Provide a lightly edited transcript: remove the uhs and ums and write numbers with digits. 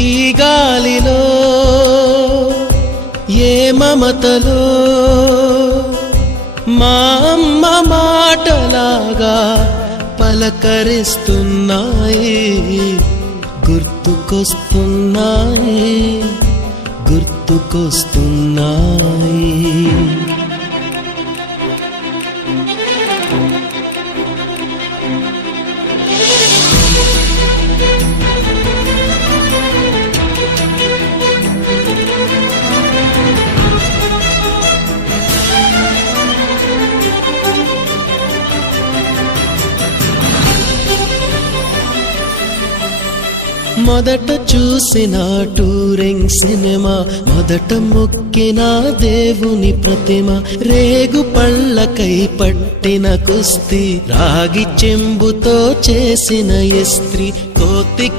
ఈ గాలిలో ఏ మమతలో మా అమ్మ మాటలాగా పలకరిస్తున్నాయి, గుర్తుకొస్తున్నాయి, గుర్తుకొస్తున్నాయి. మొదట చూసిన టూరింగ్ సినిమా, మొదట మొక్కిన దేవుని ప్రతిమ, రేగు పళ్ళకై పట్టిన కుస్తీ, రాగి చెంబుతో చేసిన ఇస్త్రీ, కోతి